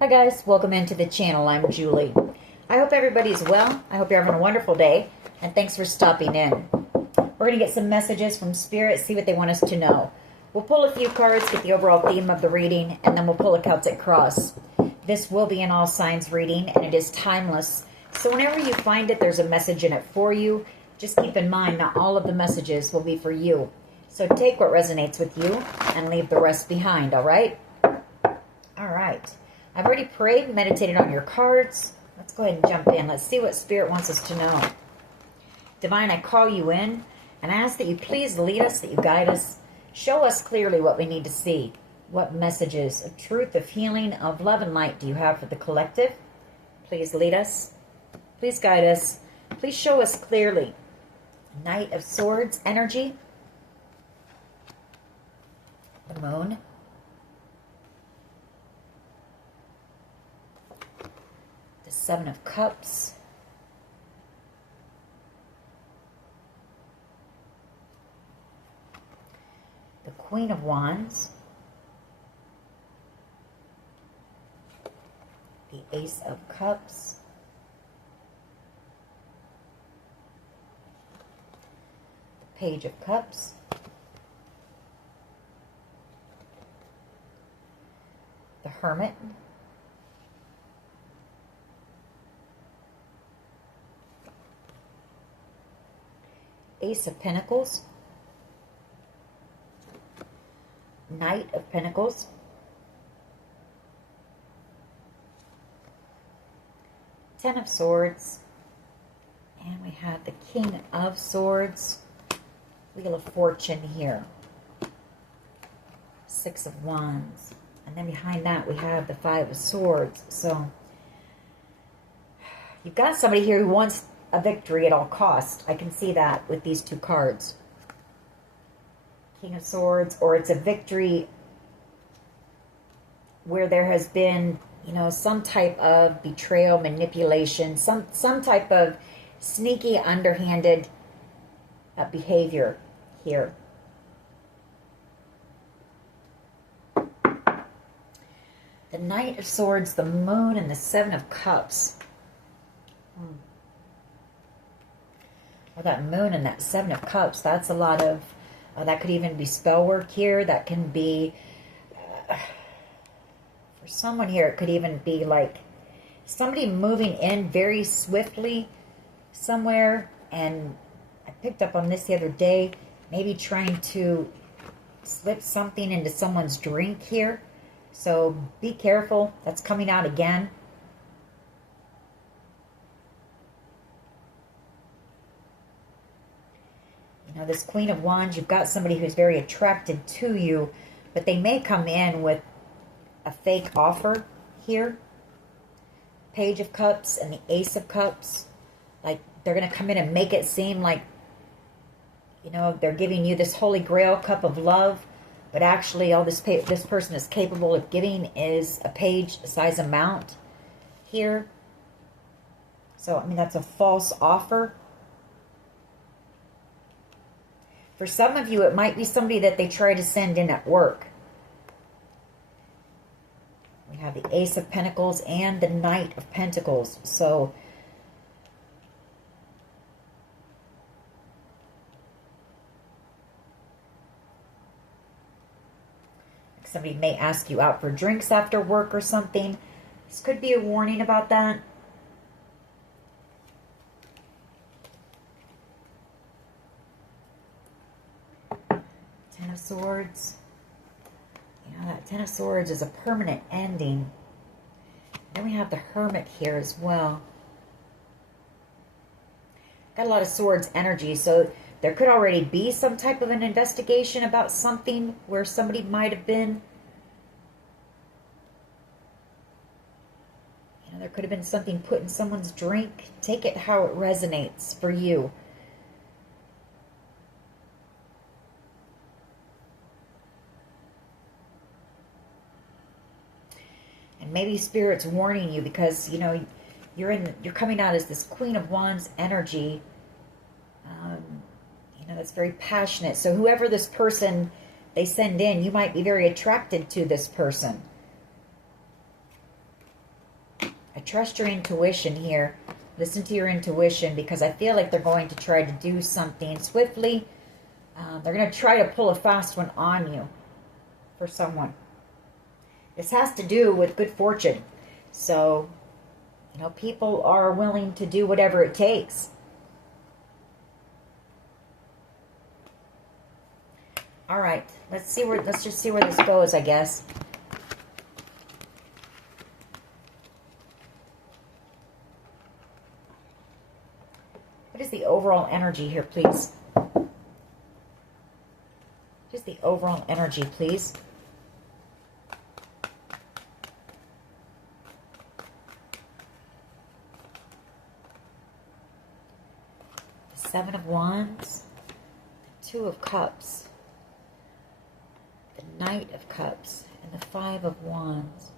Hi guys, welcome into the channel. I'm Julie. I hope everybody's well. I hope you're having a wonderful day, and thanks for stopping in. We're going to get some messages from Spirit, see what they want us to know. We'll pull a few cards, get the overall theme of the reading, and then we'll pull a Celtic cross. This will be an all signs reading, and it is timeless. So whenever you find it, there's a message in it for you. Just keep in mind, not all of the messages will be for you. So take what resonates with you and leave the rest behind, all right? All right. I've already prayed, meditated on your cards. Let's go ahead and jump in. Let's see what Spirit wants us to know. Divine, I call you in and I ask that you please lead us, that you guide us. Show us clearly what we need to see. What messages of truth, of healing, of love and light do you have for the collective? Please lead us. Please guide us. Please show us clearly. Knight of Swords energy. The Moon. The Seven of Cups. The Queen of Wands. The Ace of Cups. The Page of Cups. The Hermit. Ace of Pentacles. Knight of Pentacles. Ten of Swords. And we have the King of Swords. Wheel of Fortune here. Six of Wands. And then behind that we have the Five of Swords. So you've got somebody here who wants a victory at all costs. I can see that with these two cards. King of Swords, or it's a victory where there has been, you know, some type of betrayal, manipulation, some type of sneaky, underhanded behavior here. The Knight of Swords, the Moon, and the Seven of Cups. Well, that Moon and that Seven of Cups, that's a lot of, that could even be spell work here. That can be, for someone here, it could even be like somebody moving in very swiftly somewhere. And I picked up on this the other day, maybe trying to slip something into someone's drink here. So be careful. That's coming out again. You know, this Queen of Wands, you've got somebody who's very attracted to you, but they may come in with a fake offer here. Page of Cups and the Ace of Cups. Like, they're going to come in and make it seem like, you know, they're giving you this holy grail cup of love. But actually, all this person is capable of giving is a page size amount here. So, I mean, that's a false offer. For some of you, it might be somebody that they try to send in at work. We have the Ace of Pentacles and the Knight of Pentacles. So, somebody may ask you out for drinks after work or something. This could be a warning about that. Ten of Swords. You know, that Ten of Swords is a permanent ending. Then we have the Hermit here as well. Got a lot of Swords energy, so there could already be some type of an investigation about something where somebody might have been. You know, there could have been something put in someone's drink. Take it how it resonates for you. And maybe Spirit's warning you because, you know, you're coming out as this Queen of Wands energy. You know, that's very passionate. So whoever this person they send in, you might be very attracted to this person. I trust your intuition here. Listen to your intuition, because I feel like they're going to try to do something swiftly. They're going to try to pull a fast one on you for someone. This has to do with good fortune. So, you know, people are willing to do whatever it takes. All right, let's just see where this goes, I guess. What is the overall energy here, please? Just the overall energy, please. The Seven of Wands, the Two of Cups, the Knight of Cups, and the Five of Wands.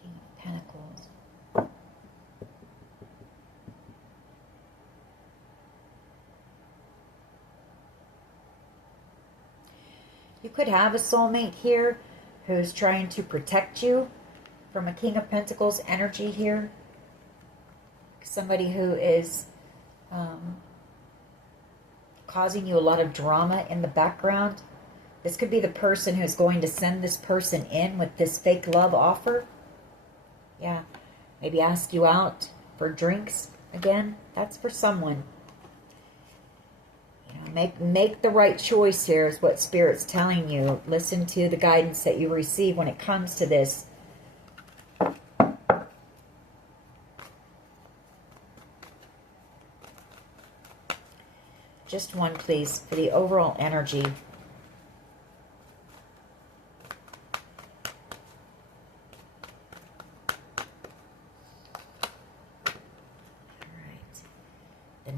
King of Pentacles. You could have a soulmate here who's trying to protect you from a King of Pentacles energy here. Somebody who is causing you a lot of drama in the background. This could be the person who's going to send this person in with this fake love offer. Yeah, maybe ask you out for drinks again. That's for someone. Make the right choice here is what Spirit's telling you. Listen to the guidance that you receive when it comes to this. Just one, please, for the overall energy.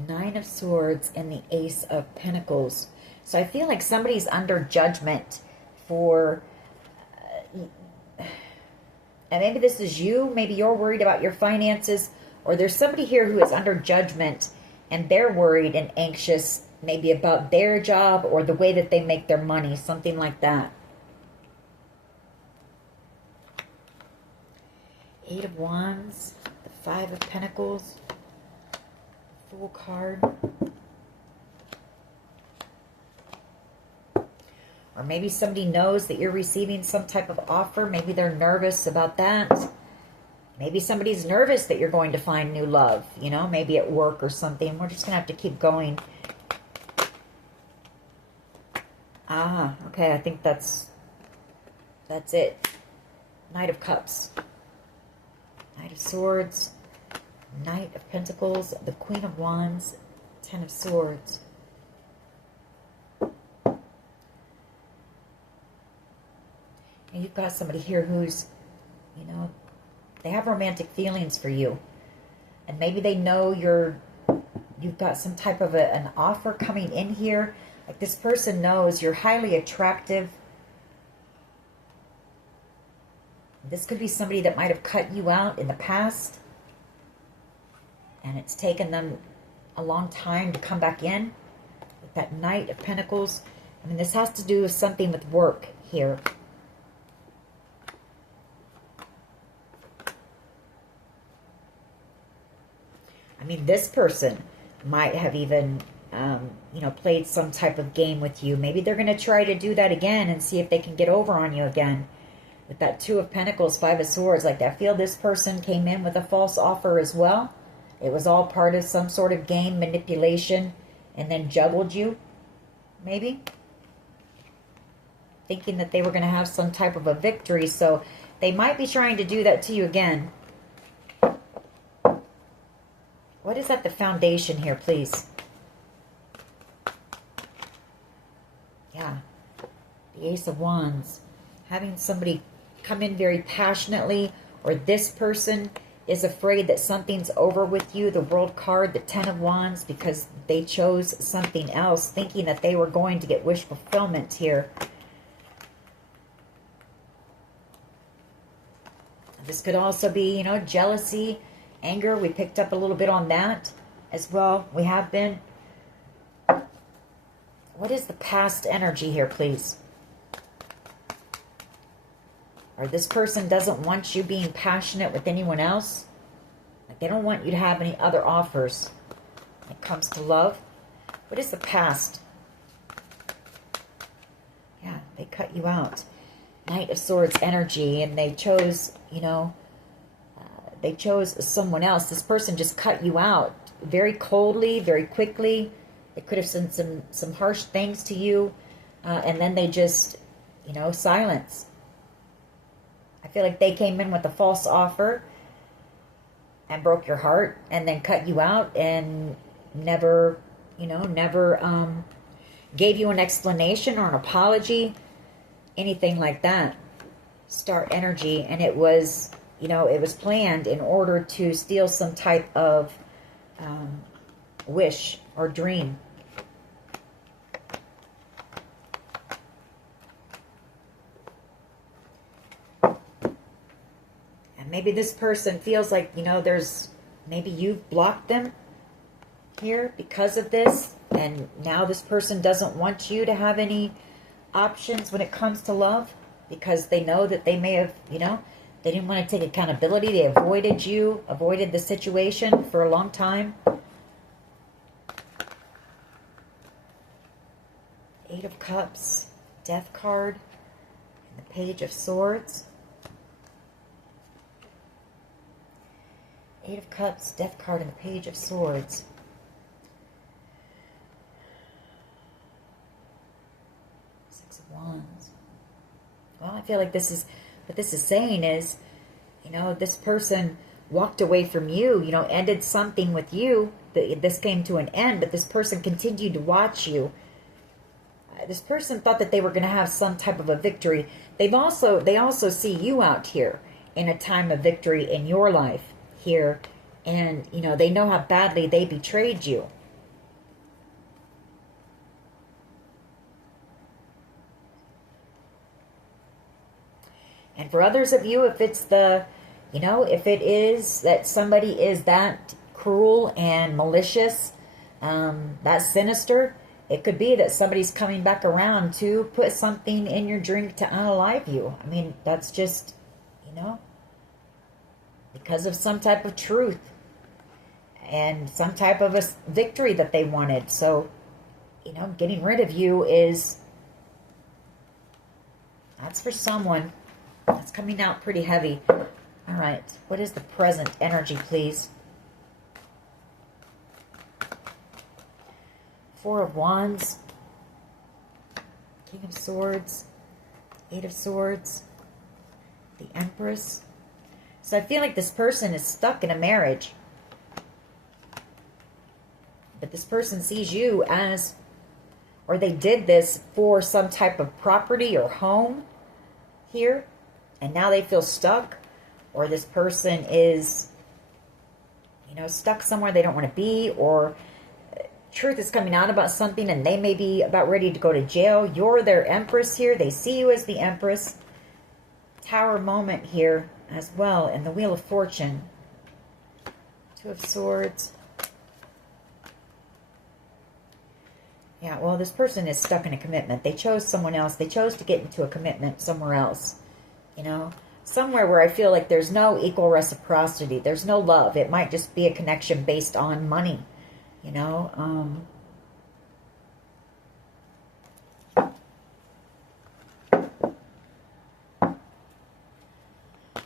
Nine of Swords and the Ace of Pentacles. So I feel like somebody's under judgment for, and maybe this is you, maybe you're worried about your finances, or there's somebody here who is under judgment and they're worried and anxious maybe about their job or the way that they make their money, something like that. Eight of Wands, the Five of Pentacles, Fool card. Or maybe somebody knows that you're receiving some type of offer. Maybe they're nervous about that. Maybe somebody's nervous that you're going to find new love, you know, maybe at work or something. We're just going to have to keep going. Ah, okay, I think that's it. Knight of Cups. Knight of Swords. Knight of Pentacles, the Queen of Wands, Ten of Swords. And you've got somebody here who's, you know, they have romantic feelings for you. And maybe they know you've got some type of an offer coming in here. Like this person knows you're highly attractive. This could be somebody that might have cut you out in the past. And it's taken them a long time to come back in with that Knight of Pentacles. I mean, this has to do with something with work here. I mean, this person might have even, you know, played some type of game with you. Maybe they're going to try to do that again and see if they can get over on you again. With that Two of Pentacles, Five of Swords, like I feel this person came in with a false offer as well. It was all part of some sort of game, manipulation, and then juggled you, maybe. Thinking that they were going to have some type of a victory, so they might be trying to do that to you again. What is at the foundation here, please? Yeah, the Ace of Wands. Having somebody come in very passionately, or this person is afraid that something's over with you. The World card, the Ten of Wands, because they chose something else, thinking that they were going to get wish fulfillment here. This could also be, you know, jealousy, anger. We picked up a little bit on that as well. We have been. What is the past energy here, please? Or this person doesn't want you being passionate with anyone else. Like they don't want you to have any other offers when it comes to love. What is the past? Yeah, they cut you out. Knight of Swords energy, and they chose, you know, they chose someone else. This person just cut you out very coldly, very quickly. They could have said some harsh things to you, and then they just, you know, silence. I feel like they came in with a false offer and broke your heart and then cut you out and never, you know, never gave you an explanation or an apology, anything like that. Star energy, and it was, you know, it was planned in order to steal some type of wish or dream. And maybe this person feels like, you know, maybe you've blocked them here because of this, and now this person doesn't want you to have any options when it comes to love because they know that they may have, you know, they didn't want to take accountability. They avoided you, avoided the situation for a long time. Eight of Cups, Death card, and the Page of Swords. Eight of Cups, Death card, and the Page of Swords. Six of Wands. Well, I feel like this is, what this is saying is, you know, this person walked away from you, you know, ended something with you. This came to an end, but this person continued to watch you. This person thought that they were going to have some type of a victory. They also see you out here in a time of victory in your life here. And, you know, they know how badly they betrayed you. And for others of you, if it's the, you know, if it is that somebody is that cruel and malicious, that sinister, it could be that somebody's coming back around to put something in your drink to unalive you. I mean, that's just, you know, because of some type of truth and some type of a victory that they wanted. So, you know, getting rid of you is, that's for someone. That's coming out pretty heavy. All right. What is the present energy, please? Four of Wands. King of Swords. Eight of Swords. The Empress. So I feel like this person is stuck in a marriage. But this person sees you as, or they did this for some type of property or home here. And now they feel stuck, or this person is, you know, stuck somewhere they don't want to be, or truth is coming out about something and they may be about ready to go to jail. You're their Empress here. They see you as the Empress. Tower moment here as well, and the Wheel of Fortune. Two of Swords. Yeah, well, this person is stuck in a commitment. They chose someone else. They chose to get into a commitment somewhere else. You know, somewhere where I feel like there's no equal reciprocity. There's no love. It might just be a connection based on money, you know.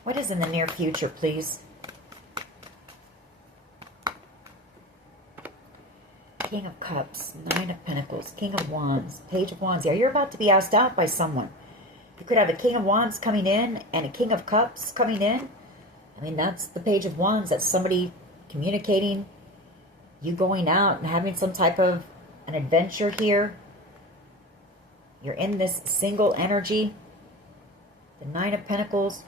What is in the near future, please? King of Cups, Nine of Pentacles, King of Wands, Page of Wands. Yeah, you're about to be asked out by someone. You could have a King of Wands coming in and a King of Cups coming in. I mean, that's the Page of Wands. That's somebody communicating, you going out and having some type of an adventure here. You're in this single energy. The Nine of Pentacles.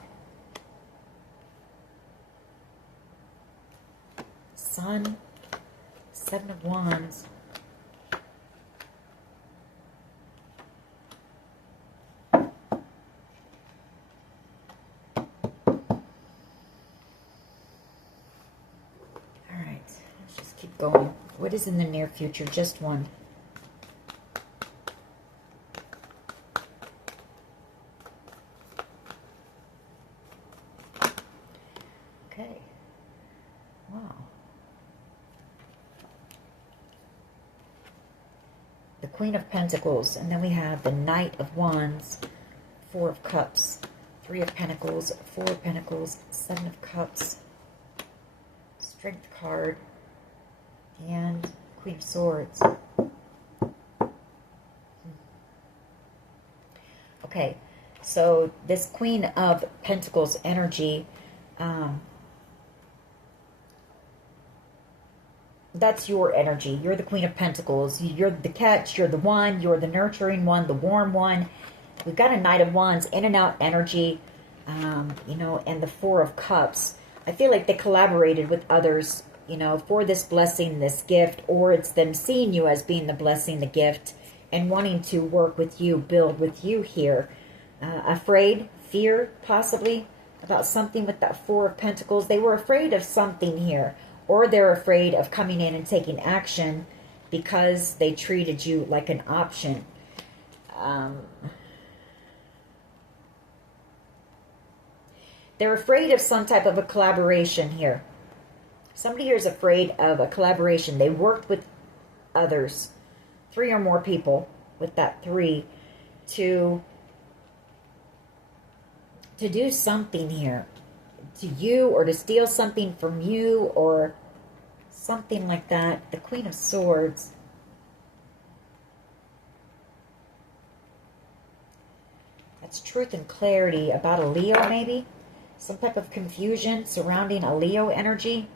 Sun. Seven of Wands. Going. What is in the near future? Just one. Queen of Pentacles, and then we have the Knight of Wands, Four of Cups, Three of Pentacles, Four of Pentacles, Seven of Cups, Strength card, and Queen of Swords. Okay, so this Queen of Pentacles energy, that's your energy. You're the Queen of Pentacles. You're the catch. You're the one. You're the nurturing one, the warm one. We've got a Knight of Wands, in and out energy, you know, and the Four of Cups. I feel like they collaborated with others, you know, for this blessing, this gift, or it's them seeing you as being the blessing, the gift, and wanting to work with you, build with you here. Afraid, fear, possibly, about something with that Four of Pentacles. They were afraid of something here, or they're afraid of coming in and taking action because they treated you like an option. They're afraid of some type of a collaboration here. Somebody here is afraid of a collaboration. They worked with others, 3 or more people, with that 3, to do something here to you, or to steal something from you, or something like that. The Queen of Swords. That's truth and clarity about a Leo, maybe. Some type of confusion surrounding a Leo energy.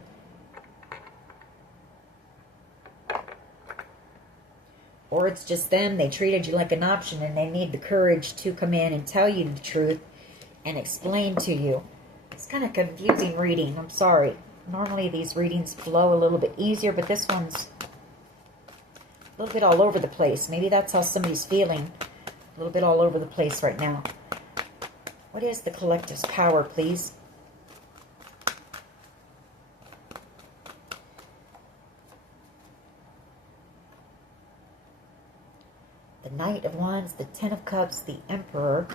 Or it's just them. They treated you like an option and they need the courage to come in and tell you the truth and explain to you. It's kind of confusing reading. I'm sorry. Normally these readings flow a little bit easier, but this one's a little bit all over the place. Maybe that's how somebody's feeling. A little bit all over the place right now. What is the collective's power, please? The Knight of Wands, the Ten of Cups, the Emperor,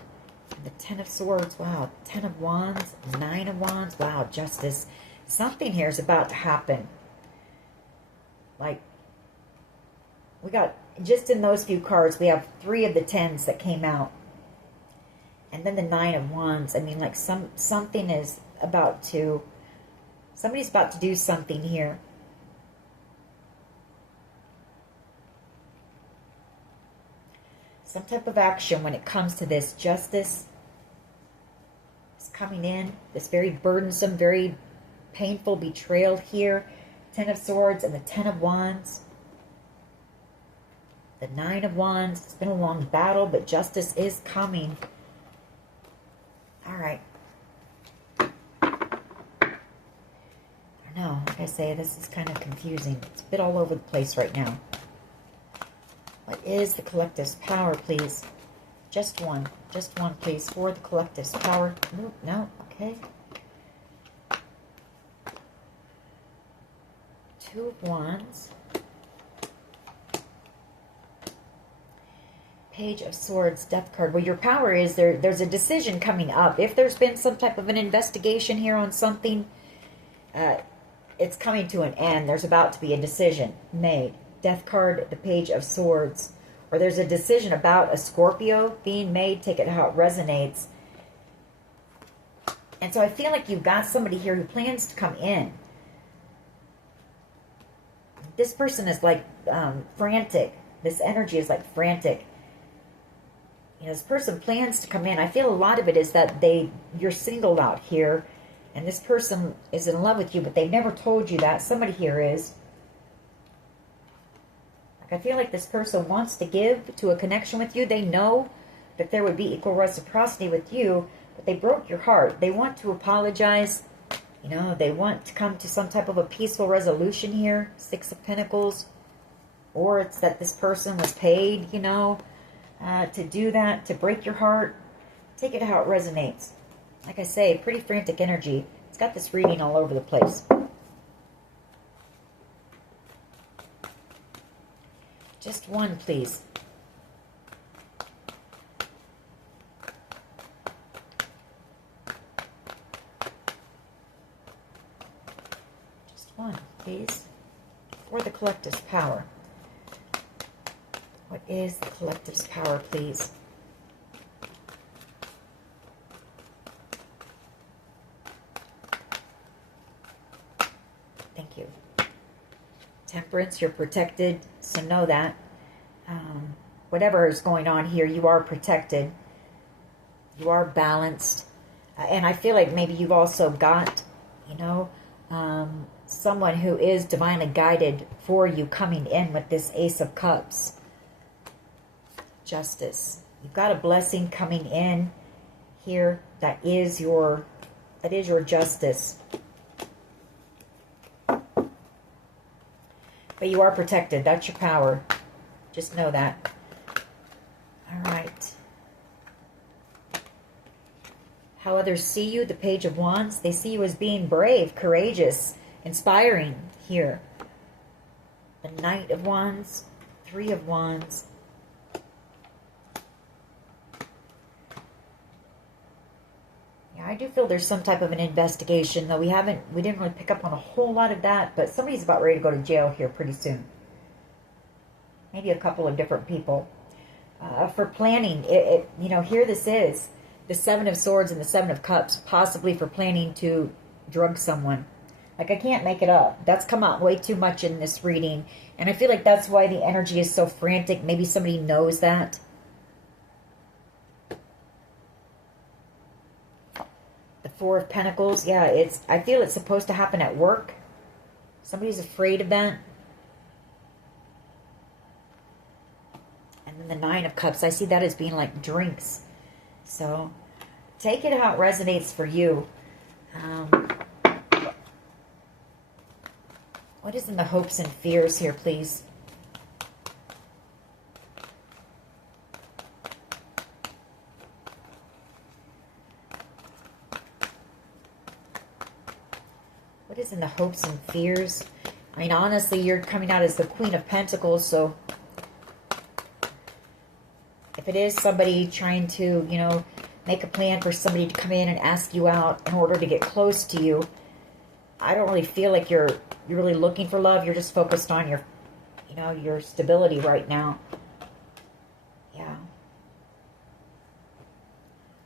and the Ten of Swords. Wow, Ten of Wands, Nine of Wands. Wow, Justice. Something here is about to happen. Like, we got, just in those few cards, we have 3 of the 10s that came out. And then the Nine of Wands. I mean, like, something is about to, somebody's about to do something here. Some type of action when it comes to this. Justice is coming in. This very burdensome, very painful betrayal here. Ten of Swords and the Ten of Wands. The Nine of Wands. It's been a long battle, but justice is coming. All right. I know, like I say, this is kind of confusing. It's a bit all over the place right now. What is the collective's power, please? Just one, please, for the collective's power. Nope, no, okay. 2 of Wands. Page of Swords, Death card. Well, your power is there's a decision coming up. If there's been some type of an investigation here on something, it's coming to an end. There's about to be a decision made. Death card, the Page of Swords. Or there's a decision about a Scorpio being made. Take it how it resonates. And so I feel like you've got somebody here who plans to come in. This person is like frantic. This energy is like frantic. You know, this person plans to come in. I feel a lot of it is that you're singled out here. And this person is in love with you, but they've never told you that. Somebody here is. I feel like this person wants to give to a connection with you. They know that there would be equal reciprocity with you, but they broke your heart. They want to apologize. You know, they want to come to some type of a peaceful resolution here. 6 of Pentacles. Or it's that this person was paid, you know, to do that, to break your heart. Take it how it resonates. Like I say, pretty frantic energy. It's got this reading all over the place. Just one, please. Just one, please. For the collective's power. What is the collective's power, please? Thank you. Temperance, you're protected, so know that. Whatever is going on here, you are protected. You are balanced. And I feel like maybe you've also got, you know, someone who is divinely guided for you coming in with this Ace of Cups. Justice. You've got a blessing coming in here that is your justice. But you are protected. That's your power. Just know that. All right. How others see you, the Page of Wands. They see you as being brave, courageous, inspiring here. The Knight of Wands, Three of Wands. Yeah, I do feel there's some type of an investigation, though we didn't really pick up on a whole lot of that, but somebody's about ready to go to jail here pretty soon. Maybe a couple of different people. For planning, you know, here this is. The Seven of Swords and the Seven of Cups, possibly for planning to drug someone. Like, I can't make it up. That's come out way too much in this reading. And I feel like that's why the energy is so frantic. Maybe somebody knows that. The Four of Pentacles. Yeah, I feel it's supposed to happen at work. Somebody's afraid of that. And then the Nine of Cups. I see that as being like drinks. So, take it how it resonates for you. What is in the hopes and fears here, please? What is in the hopes and fears? I mean, honestly, you're coming out as the Queen of Pentacles, so if it is somebody trying to, you know, make a plan for somebody to come in and ask you out in order to get close to you, I don't really feel like you're really looking for love. You're just focused on your, you know, your stability right now. Yeah.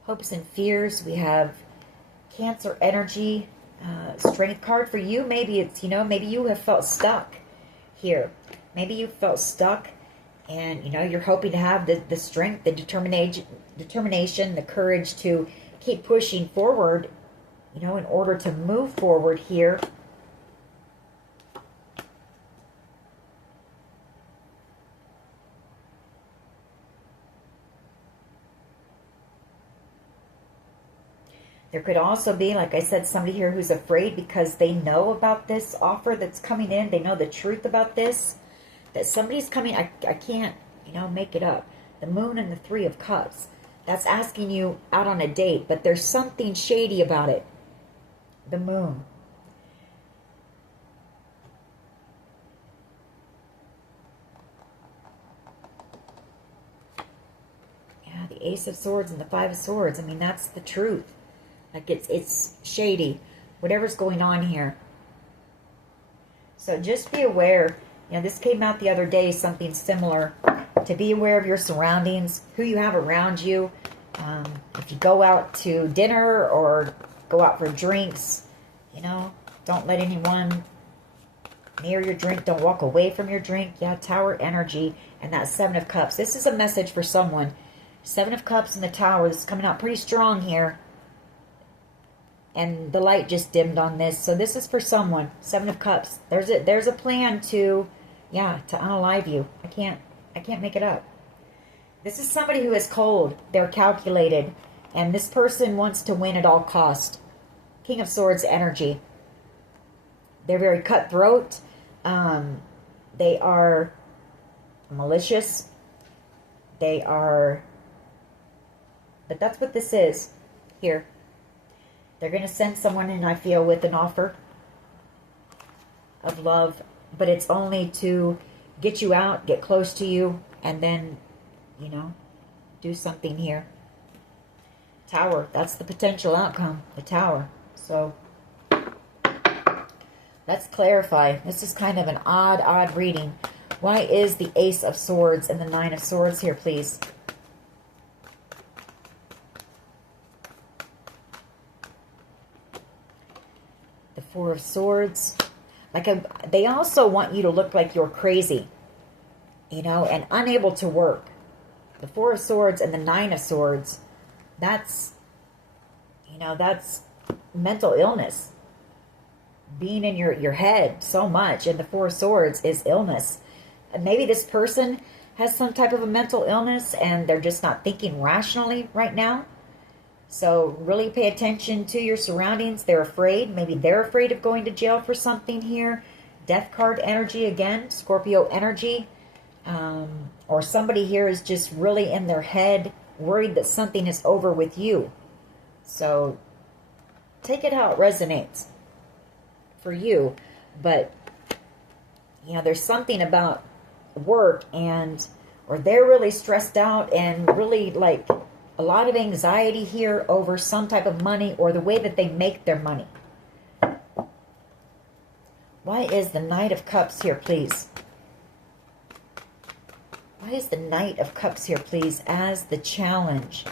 Hopes and fears. We have Cancer energy, Strength card for you. Maybe it's, you know, maybe you have felt stuck here. Maybe you felt stuck. And, you know, you're hoping to have the strength, the determination, the courage to keep pushing forward, you know, in order to move forward here. There could also be, like I said, somebody here who's afraid because they know about this offer that's coming in. They know the truth about this. That somebody's coming, I can't, you know, make it up. The Moon and the Three of Cups. That's asking you out on a date, but there's something shady about it. The Moon. Yeah, the Ace of Swords and the Five of Swords. I mean, that's the truth. Like, it's shady. Whatever's going on here. So just be aware. You know, this came out the other day, something similar. To be aware of your surroundings, who you have around you. If you go out to dinner or go out for drinks, you know, don't let anyone near your drink. Don't walk away from your drink. Yeah, Tower energy and that Seven of Cups. This is a message for someone. Seven of Cups and the Tower. This is coming out pretty strong here. And the light just dimmed on this. So this is for someone. Seven of Cups. There's a plan to, yeah, to unalive you. I can't make it up. This is somebody who is cold. They're calculated. And this person wants to win at all cost. King of Swords energy. They're very cutthroat. They are malicious. They are... But that's what this is here. They're going to send someone in, I feel, with an offer of love. But it's only to get you out, get close to you, and then, you know, do something here. Tower, that's the potential outcome, the Tower. So, let's clarify. This is kind of an odd reading. Why is the Ace of Swords and the Nine of Swords here, please? The Four of Swords. They also want you to look like you're crazy, you know, and unable to work. The Four of Swords and the Nine of Swords, that's, you know, that's mental illness. Being in your head so much. And the Four of Swords is illness. And maybe this person has some type of a mental illness and they're just not thinking rationally right now. So really pay attention to your surroundings. They're afraid. Maybe they're afraid of going to jail for something here. Death card energy again. Scorpio energy. Or somebody here is just really in their head, worried that something is over with you. So take it how it resonates for you. But, you know, there's something about work or they're really stressed out and really like a lot of anxiety here over some type of money or the way that they make their money. Why is the Knight of Cups here, please? Why is the Knight of Cups here, please, as the challenge?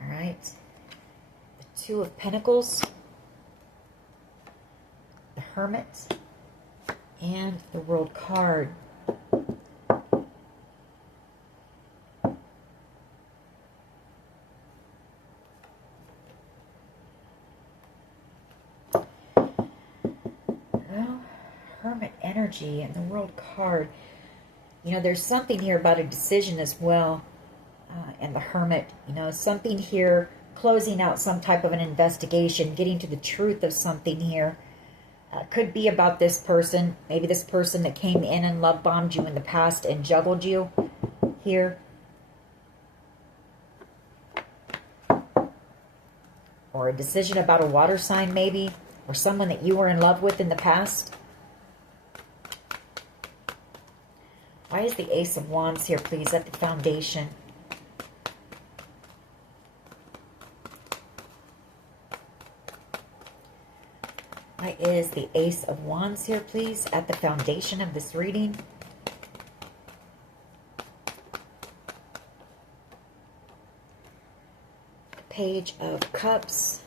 All right. The Two of Pentacles. The Hermit. And the World card. Hermit energy and the World card. You know, there's something here about a decision as well. And the Hermit, you know, something here, closing out some type of an investigation, getting to the truth of something here. Could be about this person. Maybe this person that came in and love bombed you in the past and juggled you here. Or a decision about a water sign maybe. Or someone that you were in love with in the past. Why is the Ace of Wands here, please, at the foundation? Why is the Ace of Wands here, please, at the foundation of this reading? The Page of Cups.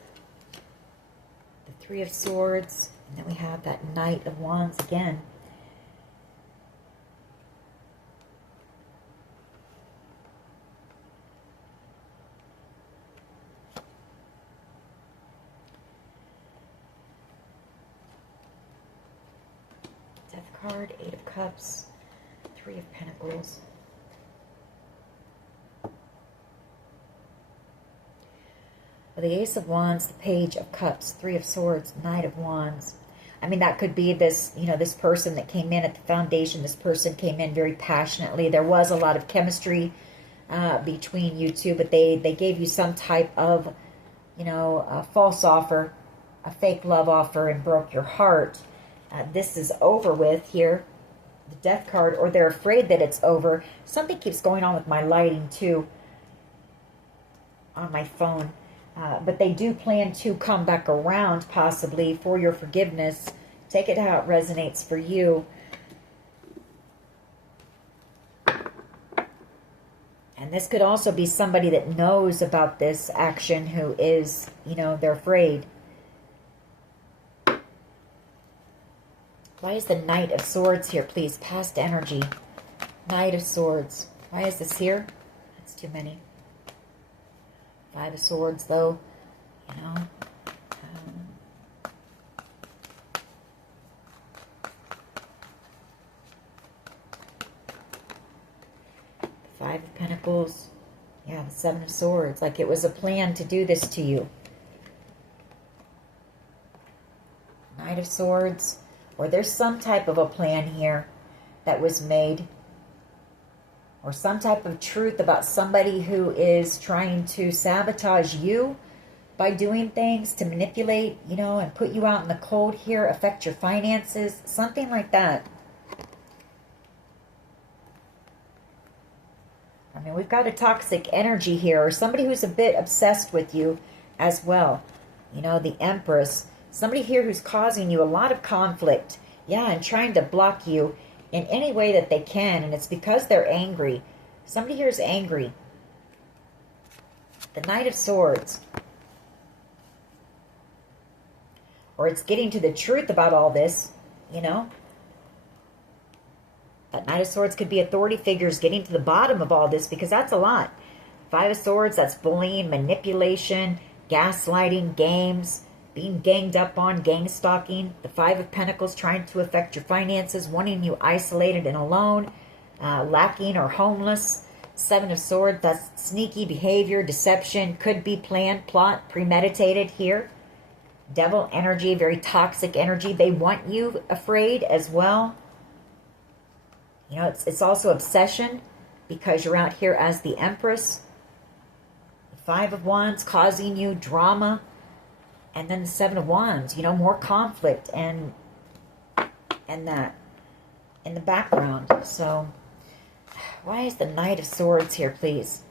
The Three of Swords. And then we have that Knight of Wands again. Death card, Eight of Cups, Three of Pentacles. Well, the Ace of Wands, the Page of Cups, Three of Swords, Knight of Wands. I mean, that could be this, you know, this person that came in at the foundation. This person came in very passionately. There was a lot of chemistry between you two, but they gave you some type of, you know, a false offer, a fake love offer, and broke your heart. This is over with here, the Death card, or they're afraid that it's over. Something keeps going on with my lighting too on my phone. But they do plan to come back around possibly for your forgiveness. Take it how it resonates for you. And this could also be somebody that knows about this action who is, you know, they're afraid. Why is the Knight of Swords here, please? Past energy. Knight of Swords. Why is this here? That's too many. Five of Swords, though, you know. Five of Pentacles. Yeah, the Seven of Swords. Like it was a plan to do this to you. Knight of Swords. Or there's some type of a plan here that was made. Or some type of truth about somebody who is trying to sabotage you by doing things to manipulate, you know, and put you out in the cold here, affect your finances, something like that. Or mean, we've got a toxic energy here, or somebody who's a bit obsessed with you as well. You know, the Empress. Somebody here who's causing you a lot of conflict. Yeah, and trying to block you in any way that they can. And it's because they're angry. Somebody here is angry. The Knight of Swords. Or it's getting to the truth about all this, you know. That Knight of Swords could be authority figures getting to the bottom of all this, because that's a lot. Five of Swords, that's bullying, manipulation, gaslighting, games, being ganged up on, gang stalking. The Five of Pentacles trying to affect your finances, wanting you isolated and alone, lacking or homeless. Seven of Swords, that's sneaky behavior, deception, could be planned, plot, premeditated here. Devil energy, very toxic energy. They want you afraid as well. You know, it's also obsession, because you're out here as the Empress. The Five of Wands causing you drama. And then the Seven of Wands, you know, more conflict and that in the background. So why is the Knight of Swords here, please?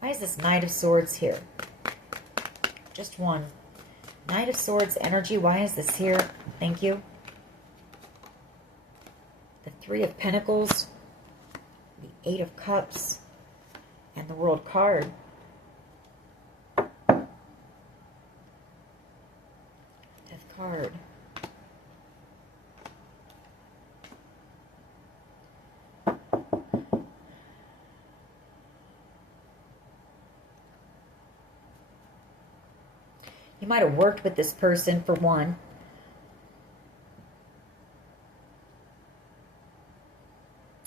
Why is this Knight of Swords here? Just one. Knight of Swords energy, why is this here? Thank you. The Three of Pentacles, the Eight of Cups, and the World card. Death card. You might have worked with this person, for one.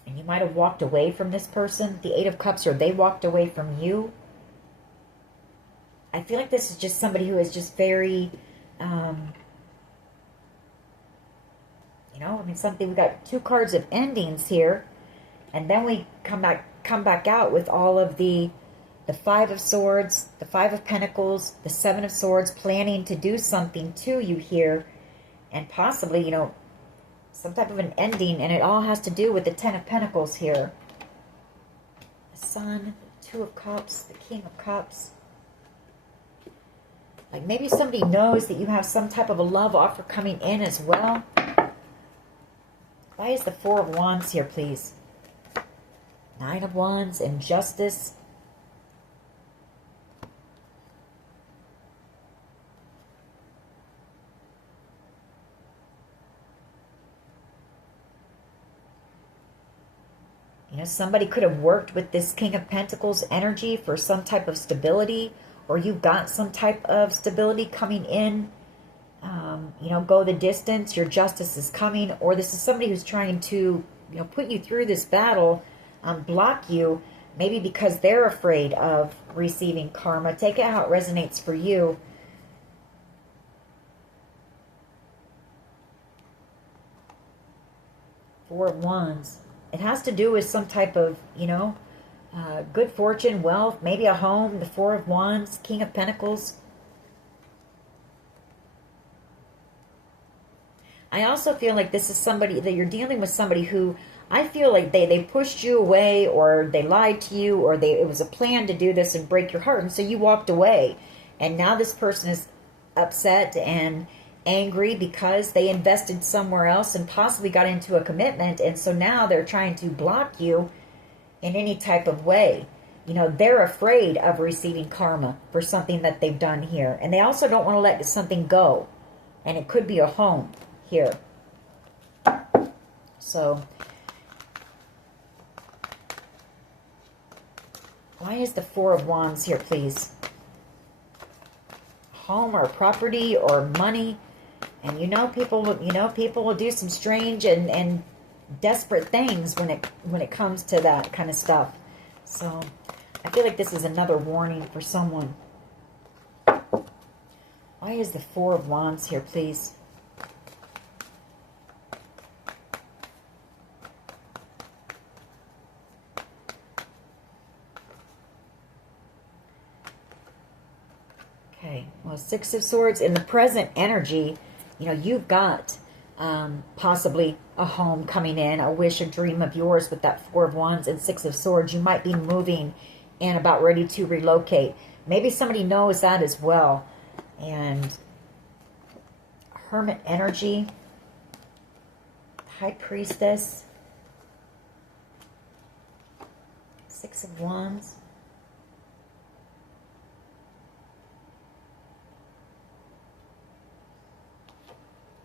And you might have walked away from this person. The Eight of Cups, or they walked away from you. I feel like this is just somebody who is just very, you know, I mean, we got two cards of endings here. And then we come back out with all of the Five of Swords, the Five of Pentacles, the Seven of Swords, planning to do something to you here. And possibly, you know, some type of an ending. And it all has to do with the Ten of Pentacles here. The Sun, the Two of Cups, the King of Cups. Like maybe somebody knows that you have some type of a love offer coming in as well. Why is the Four of Wands here, please? Nine of Wands, Injustice. You know, somebody could have worked with this King of Pentacles energy for some type of stability, or you got some type of stability coming in. You know, go the distance, your justice is coming, or this is somebody who's trying to, you know, put you through this battle, block you, maybe because they're afraid of receiving karma. Take it how it resonates for you. Four of Wands. It has to do with some type of, you know, good fortune, wealth, maybe a home. The Four of Wands, King of Pentacles. I also feel like this is somebody that you're dealing with, somebody who I feel like they pushed you away, or they lied to you, or it was a plan to do this and break your heart. And so you walked away. And now this person is upset and angry because they invested somewhere else and possibly got into a commitment. And so now they're trying to block you in any type of way. You know, they're afraid of receiving karma for something that they've done here. And they also don't want to let something go. And it could be a home here. So why is the Four of Wands here, please? Home or property or money. And you know people will do some strange and desperate things when it comes to that kind of stuff. So I feel like this is another warning for someone. Why is the Four of Wands here, please? Okay, well, Six of Swords in the present energy. You know, you've got possibly a home coming in, a wish, a dream of yours with that Four of Wands and Six of Swords. You might be moving and about ready to relocate. Maybe somebody knows that as well. And Hermit energy, High Priestess, Six of Wands,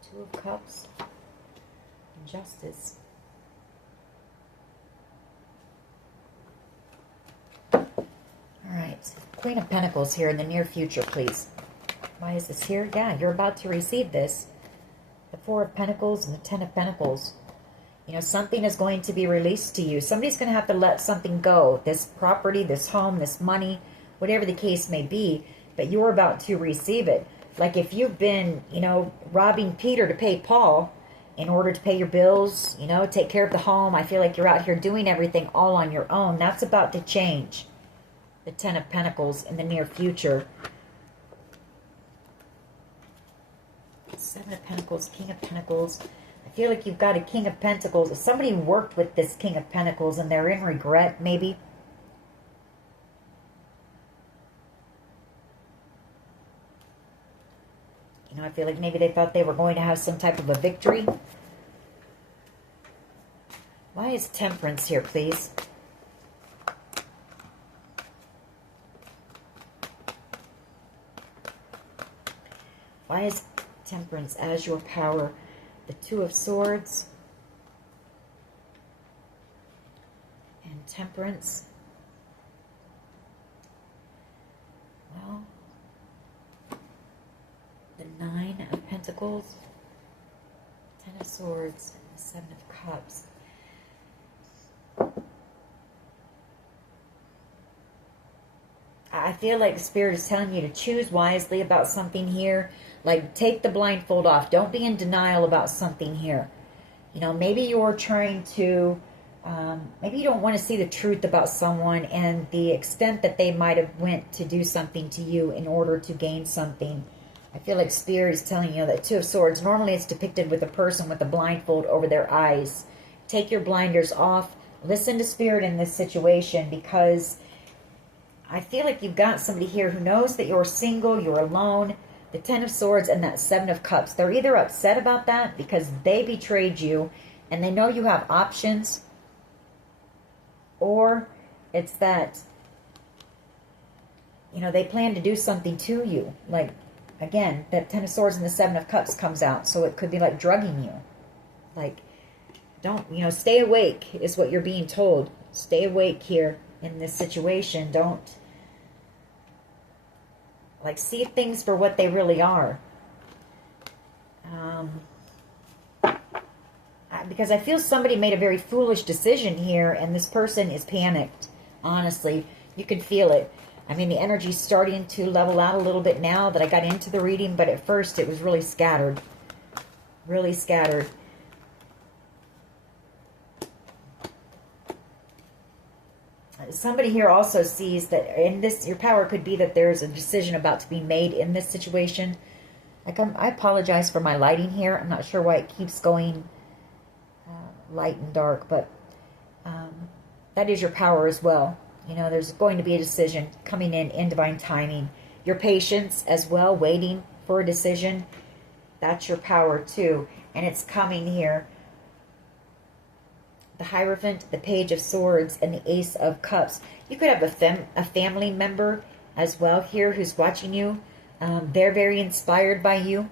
Two of Cups, and Justice. All right, Queen of Pentacles here in the near future, please. Why is this here? Yeah, you're about to receive this. The Four of Pentacles and the Ten of Pentacles. You know, something is going to be released to you. Somebody's going to have to let something go. This property, this home, this money, whatever the case may be. But you're about to receive it. Like if you've been, you know, robbing Peter to pay Paul in order to pay your bills, you know, take care of the home. I feel like you're out here doing everything all on your own. That's about to change. The Ten of Pentacles in the near future. Seven of Pentacles, King of Pentacles. I feel like you've got a King of Pentacles. Somebody worked with this King of Pentacles and they're in regret, maybe. You know, I feel like maybe they thought they were going to have some type of a victory. Why is Temperance here, please? Why is Temperance as your power? The Two of Swords and Temperance. Well, the Nine of Pentacles, Ten of Swords, and the Seven of Cups. I feel like Spirit is telling you to choose wisely about something here. Like, take the blindfold off. Don't be in denial about something here. You know, maybe you're trying to, maybe you don't want to see the truth about someone and the extent that they might have went to do something to you in order to gain something. I feel like Spirit is telling you that Two of Swords, normally it's depicted with a person with a blindfold over their eyes. Take your blinders off. Listen to Spirit in this situation, because I feel like you've got somebody here who knows that you're single, you're alone. The Ten of Swords and that Seven of Cups. They're either upset about that because they betrayed you and they know you have options, or it's that, you know, they plan to do something to you. Like, again, that Ten of Swords and the Seven of Cups comes out, so it could be like drugging you. Like, don't, you know, stay awake is what you're being told. Stay awake here in this situation. Don't, like, see things for what they really are. Because I feel somebody made a very foolish decision here, and this person is panicked. Honestly, you can feel it. I mean, the energy's starting to level out a little bit now that I got into the reading, but at first it was really scattered. Really scattered. Somebody here also sees that in this, your power could be that there's a decision about to be made in this situation. Like, I apologize for my lighting here. I'm not sure why it keeps going light and dark, but that is your power as well. You know, there's going to be a decision coming in divine timing. Your patience as well, waiting for a decision. That's your power too. And it's coming here. The Hierophant, the Page of Swords, and the Ace of Cups. You could have a family member as well here who's watching you. They're very inspired by you.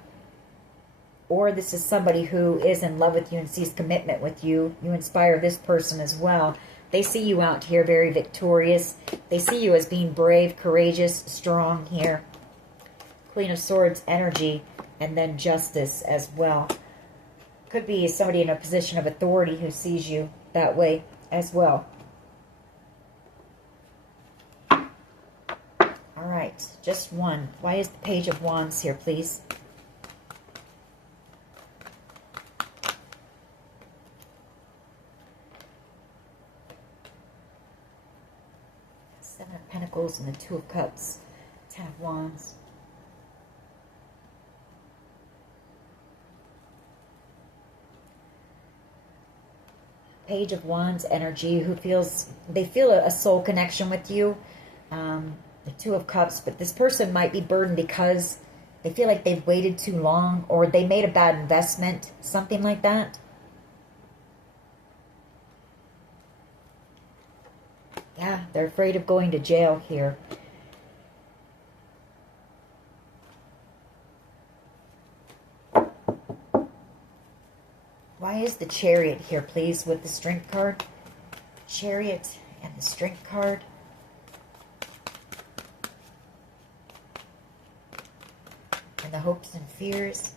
Or this is somebody who is in love with you and sees commitment with you. You inspire this person as well. They see you out here very victorious. They see you as being brave, courageous, strong here. Queen of Swords energy, and then Justice as well. Could be somebody in a position of authority who sees you that way as well. All right, just one. Why is the Page of Wands here, please? Seven of Pentacles and the Two of Cups. Ten of Wands. Page of Wands energy, who they feel a soul connection with you. The Two of Cups, but this person might be burdened because they feel like they've waited too long, or they made a bad investment, something like that. Yeah, they're afraid of going to jail here. Why is the Chariot here, please, with the Strength card? Chariot and the Strength card. And the hopes and fears.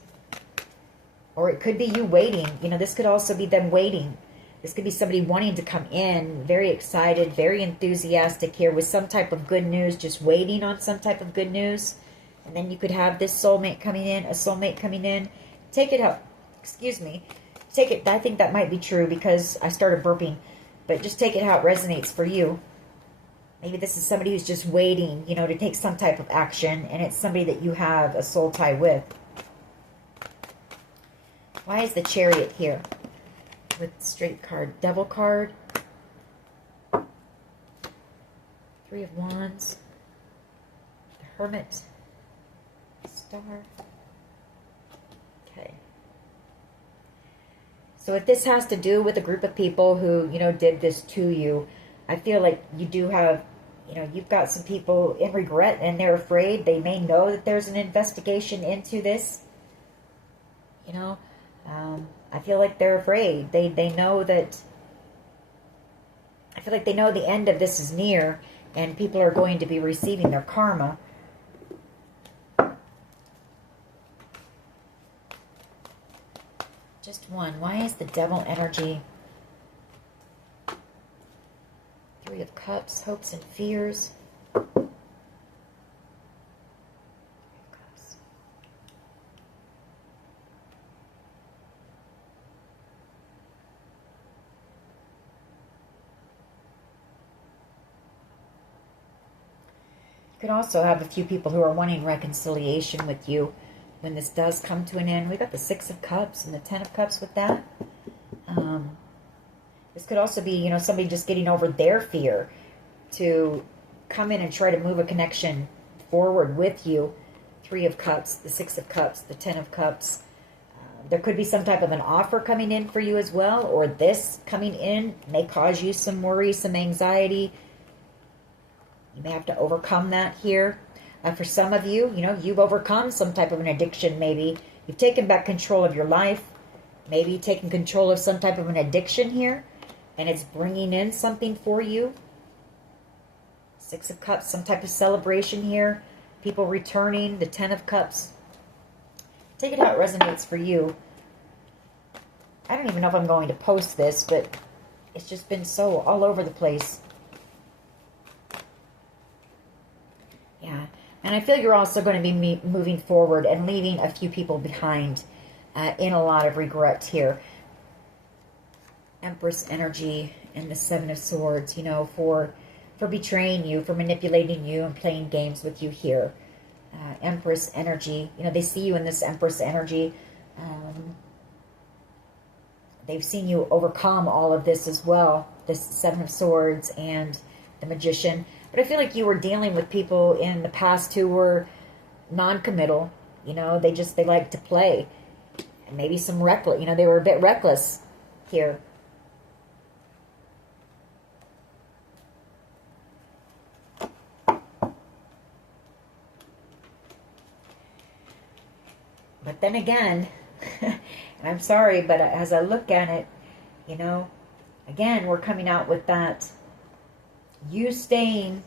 Or it could be you waiting. You know, this could also be them waiting. This could be somebody wanting to come in, very excited, very enthusiastic here with some type of good news, just waiting on some type of good news. And then you could have this soulmate coming in, a soulmate coming in. Take it out. Excuse me. Take it. I think that might be true because I started burping. But just take it how it resonates for you. Maybe this is somebody who's just waiting, you know, to take some type of action. And it's somebody that you have a soul tie with. Why is the Chariot here? With Straight card, Devil card, Three of Wands, the Hermit, Star. Okay. So if this has to do with a group of people who, you know, did this to you, I feel like you do have, you know, you've got some people in regret and they're afraid. They may know that there's an investigation into this, you know. I feel like they're afraid. They know that, I feel like they know the end of this is near and people are going to be receiving their karma. Just one. Why is the Devil energy? Three of Cups, hopes and fears. You could also have a few people who are wanting reconciliation with you when this does come to an end. We got the Six of Cups and the Ten of Cups with that. This could also be, you know, somebody just getting over their fear to come in and try to move a connection forward with you. Three of Cups, the Six of Cups, the Ten of Cups. There could be some type of an offer coming in for you as well, or this coming in may cause you some worry, some anxiety. You may have to overcome that here. For some of you, you know, you've overcome some type of an addiction maybe. You've taken back control of your life. Maybe you've taken control of some type of an addiction here. And it's bringing in something for you. Six of Cups, some type of celebration here. People returning, the Ten of Cups. Take it how it resonates for you. I don't even know if I'm going to post this, but it's just been so all over the place. Yeah, and I feel you're also going to be moving forward and leaving a few people behind in a lot of regret here. Empress energy and the Seven of Swords, you know, for betraying you, for manipulating you and playing games with you here. Empress energy, you know, they see you in this Empress energy. They've seen you overcome all of this as well. This Seven of Swords and the Magician. But I feel like you were dealing with people in the past who were non-committal. You know, they like to play. And maybe some reckless, you know, they were a bit reckless here. But then again, and I'm sorry, but as I look at it, you know, again, we're coming out with that. You staying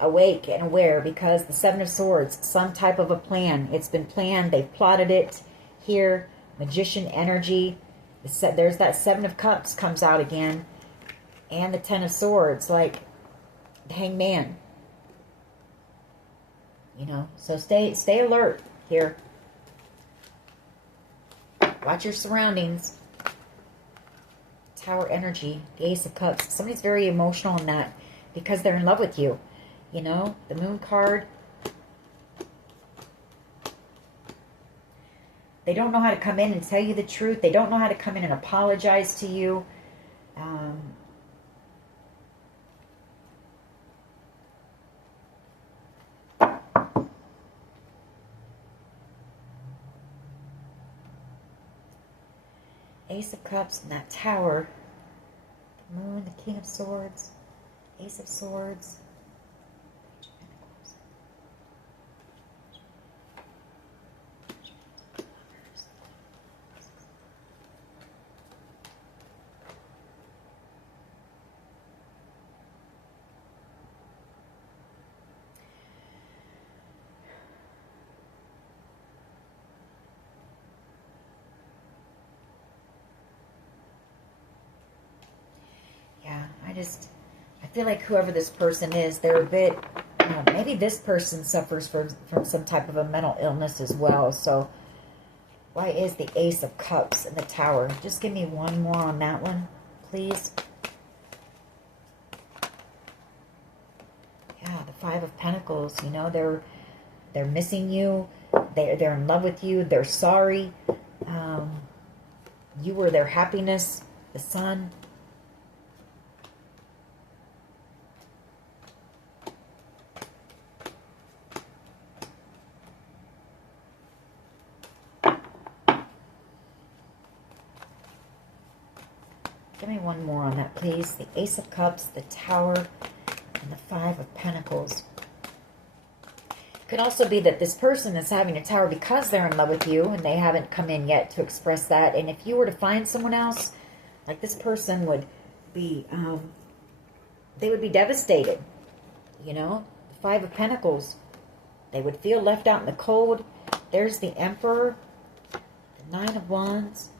awake and aware, because the Seven of Swords, some type of a plan. It's been planned. They've plotted it here. Magician energy. There's that Seven of Cups comes out again. And the Ten of Swords, like the Hangman. You know, so stay alert here. Watch your surroundings. Tower energy, the Ace of Cups. Somebody's very emotional in that because they're in love with you. You know, the Moon card. They don't know how to come in and tell you the truth. They don't know how to come in and apologize to you. Ace of Cups and that Tower. The Moon, the King of Swords, Ace of Swords. I feel like whoever this person is, they're a bit, maybe this person suffers from some type of a mental illness as well. So why is the Ace of Cups and the Tower? Just give me one more on that one, please. Yeah, the Five of Pentacles, they're missing you. They're in love with you. They're sorry. You were their happiness, the Sun. Give me one more on that, please. The Ace of Cups, the Tower, and the Five of Pentacles. It could also be that this person is having a Tower because they're in love with you and they haven't come in yet to express that. And if you were to find someone else, like this person would be, they would be devastated. The Five of Pentacles. They would feel left out in the cold. There's the Emperor, the Nine of Wands.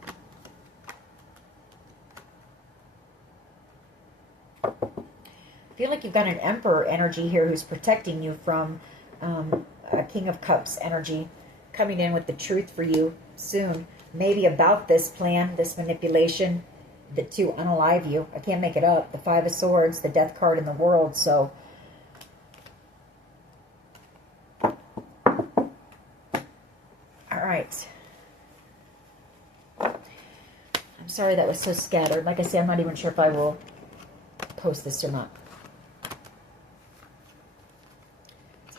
I feel like you've got an Emperor energy here who's protecting you from a King of Cups energy coming in with the truth for you soon. Maybe about this plan, this manipulation, to unalive you. I can't make it up. The Five of Swords, the Death card in the World. So all right. I'm sorry that was so scattered. Like I said, I'm not even sure if I will post this or not.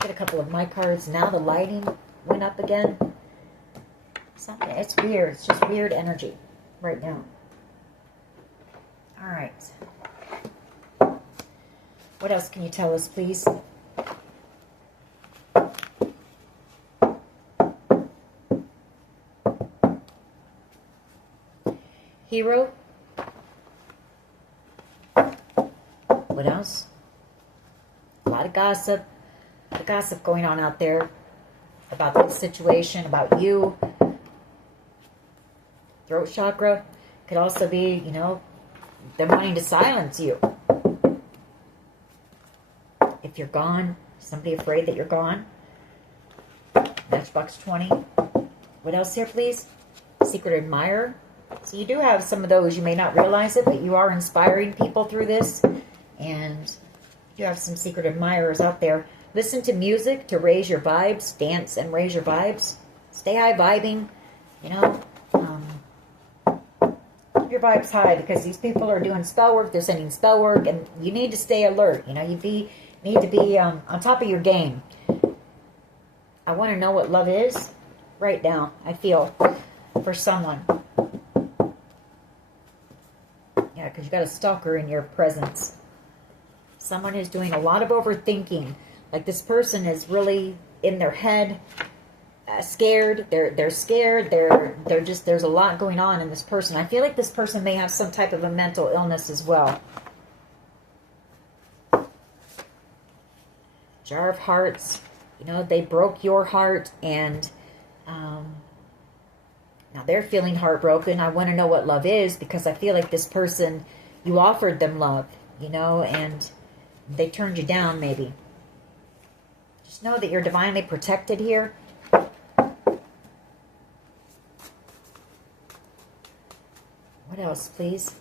Let's get a couple of my cards. Now the lighting went up again. It's weird. It's just weird energy right now. All right. What else can you tell us, please? Hero. What else? A lot of gossip. A lot of gossip going on out there about this situation, about you. Throat chakra. Could also be, them wanting to silence you. If you're gone, somebody afraid that you're gone. Matchbox 20. What else here, please? Secret admirer. So you do have some of those. You may not realize it, but you are inspiring people through this. And you have some secret admirers out there. Listen to music to raise your vibes. Dance and raise your vibes. Stay high vibing. Keep your vibes high because these people are doing spell work. They're sending spell work. And you need to stay alert. You need to be on top of your game. I want to know what love is right now, I feel, for someone. Yeah, because you got a stalker in your presence. Someone who's doing a lot of overthinking. Like this person is really in their head, scared. They're scared. They're just, there's a lot going on in this person. I feel like this person may have some type of a mental illness as well. Jar of Hearts. They broke your heart and now they're feeling heartbroken. I want to know what love is because I feel like this person, you offered them love, and they turned you down maybe. Just know that you're divinely protected here. What else, please?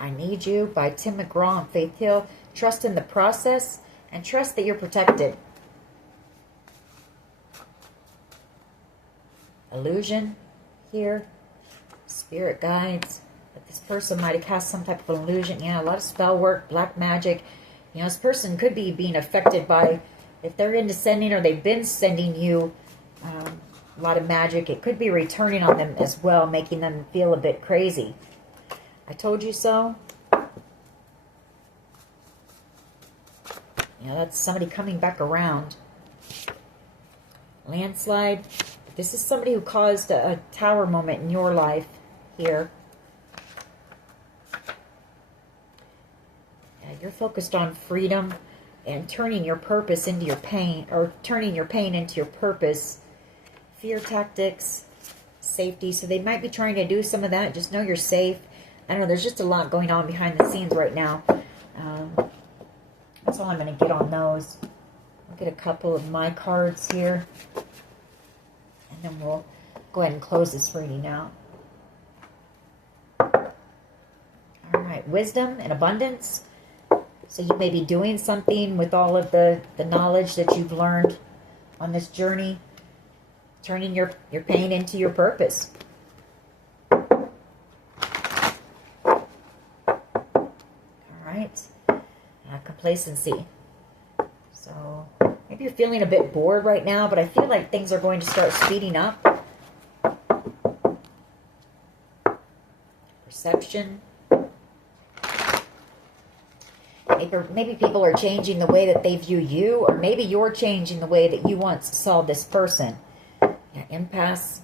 I Need You by Tim McGraw and Faith Hill. Trust in the process and trust that you're protected. illusion here. Spirit guides. But this person might have cast some type of illusion. Yeah, a lot of spell work, black magic. You know, this person could be being affected by, if they're into sending or they've been sending you a lot of magic, it could be returning on them as well, making them feel a bit crazy. I told you so. You know, that's somebody coming back around. Landslide. This is somebody who caused a tower moment in your life here. Yeah, you're focused on freedom and turning your purpose into your pain, or turning your pain into your purpose. Fear tactics, safety. So they might be trying to do some of that. Just know you're safe. I don't know. There's just a lot going on behind the scenes right now. That's all I'm going to get on those. I'll get a couple of my cards here. And then we'll go ahead and close this reading out. All right. Wisdom and abundance. So you may be doing something with all of the knowledge that you've learned on this journey. Turning your pain into your purpose. All right. Complacency. So maybe you're feeling a bit bored right now, but I feel like things are going to start speeding up. Perception. Maybe people are changing the way that they view you, or maybe you're changing the way that you once saw this person. Yeah, impasse.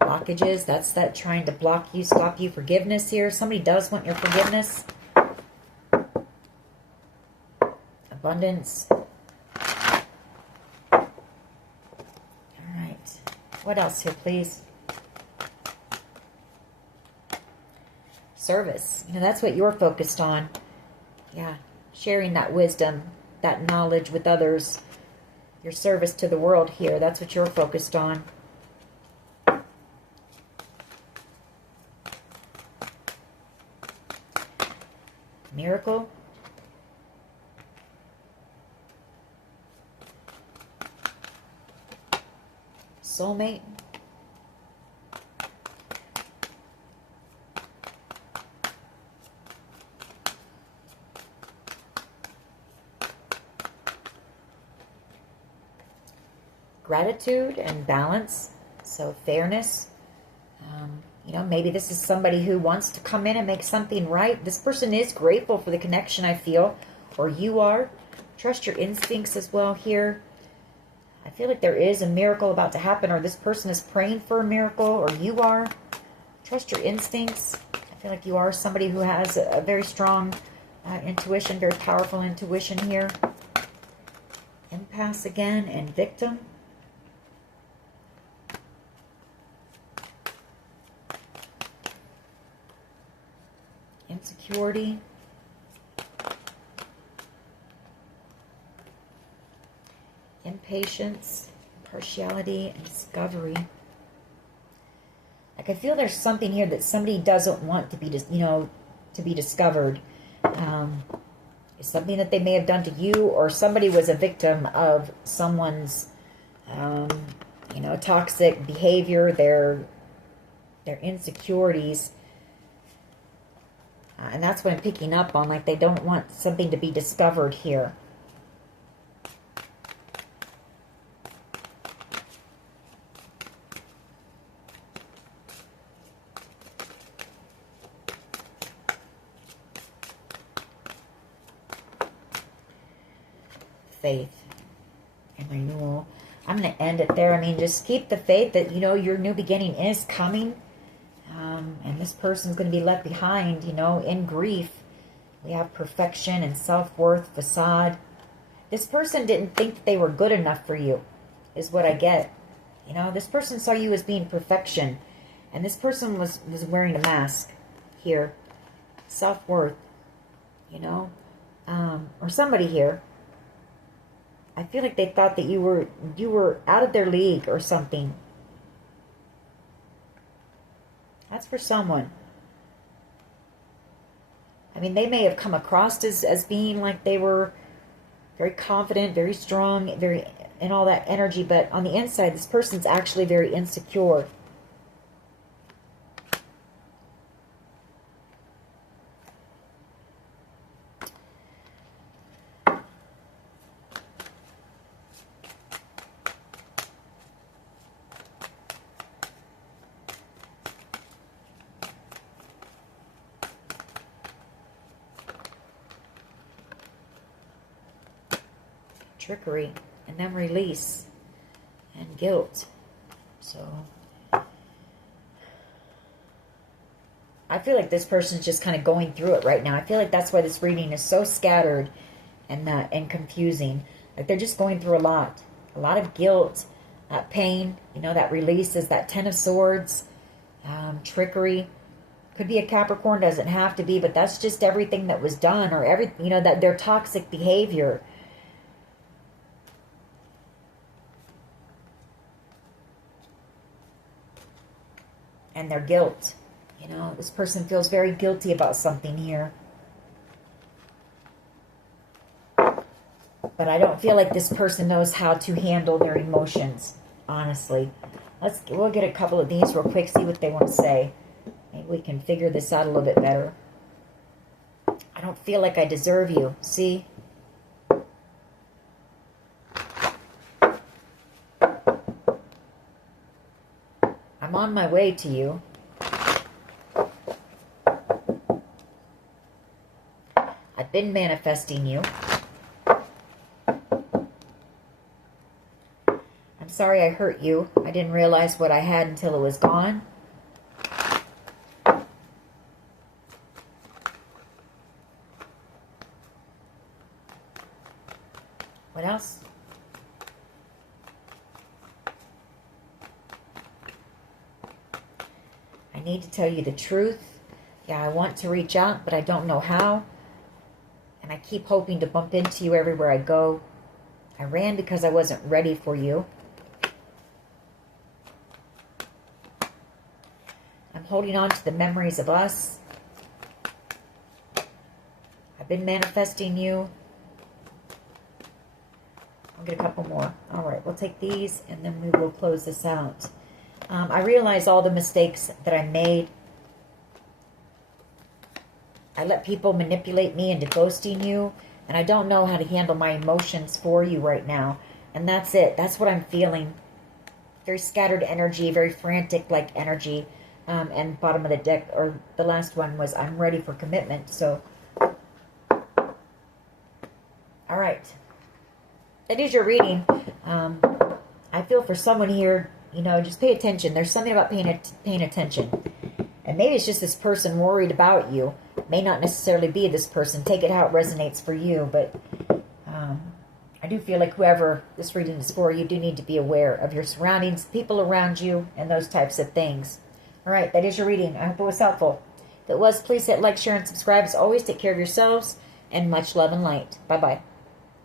Blockages. That's that trying to block you, stop you. Forgiveness here. Somebody does want your forgiveness. Abundance. All right. What else here, please? Service. You know, that's what you're focused on. Yeah. Sharing that wisdom, that knowledge with others. Your service to the world here. That's what you're focused on. Miracle. Soulmate. Gratitude and balance. So fairness. You know, maybe this is somebody who wants to come in and make something right. This person is grateful for the connection, I feel, or you are. Trust your instincts as well here. I feel like there is a miracle about to happen, or this person is praying for a miracle, or you are. Trust your instincts. I feel like you are somebody who has a very strong intuition, very powerful intuition here. Impasse again, and victim. Insecurity. Impatience, partiality, and discovery. Like I feel there's something here that somebody doesn't want to be, to be discovered. It's something that they may have done to you, or somebody was a victim of someone's, toxic behavior, their insecurities. And that's what I'm picking up on. Like they don't want something to be discovered here. Faith and renewal. I'm going to end it there. I mean, just keep the faith that, your new beginning is coming. And this person's going to be left behind, in grief. We have perfection and self-worth, facade. This person didn't think that they were good enough for you, is what I get. This person saw you as being perfection. And this person was wearing a mask here. Self-worth, or somebody here. I feel like they thought that you were out of their league or something. That's for someone. I mean, they may have come across as being like they were very confident, very strong, very and all that energy, but on the inside, this person's actually very insecure. Trickery, and then release, and guilt. So I feel like this person's just kind of going through it right now. I feel like that's why this reading is so scattered and confusing. Like they're just going through a lot of guilt, pain. You know, that release is that Ten of Swords, trickery. Could be a Capricorn, doesn't have to be, but that's just everything that was done, or you know, that their toxic behavior. And their guilt. You know, this person feels very guilty about something here. But I don't feel like this person knows how to handle their emotions, honestly. We'll get a couple of these real quick, see what they want to say. Maybe we can figure this out a little bit better. I don't feel like I deserve you. See? I'm on my way to you. I've been manifesting you. I'm sorry I hurt you. I didn't realize what I had until it was gone. What else? I need to tell you the truth. Yeah, I want to reach out, but I don't know how. And I keep hoping to bump into you everywhere I go. I ran because I wasn't ready for you. I'm holding on to the memories of us. I've been manifesting you. I'll get a couple more. All right, we'll take these and then we will close this out. I realize all the mistakes that I made. I let people manipulate me into ghosting you, and I don't know how to handle my emotions for you right now. And that's it. That's what I'm feeling. Very scattered energy, very frantic like energy. And bottom of the deck, or the last one was, I'm ready for commitment. So, all right. That is your reading. I feel for someone here, you know, just pay attention. There's something about paying attention. And maybe it's just this person worried about you. It may not necessarily be this person. Take it how it resonates for you. But I do feel like whoever this reading is for, you do need to be aware of your surroundings, people around you, and those types of things. All right, that is your reading. I hope it was helpful. If it was, please hit like, share, and subscribe. As always, take care of yourselves, and much love and light. Bye-bye.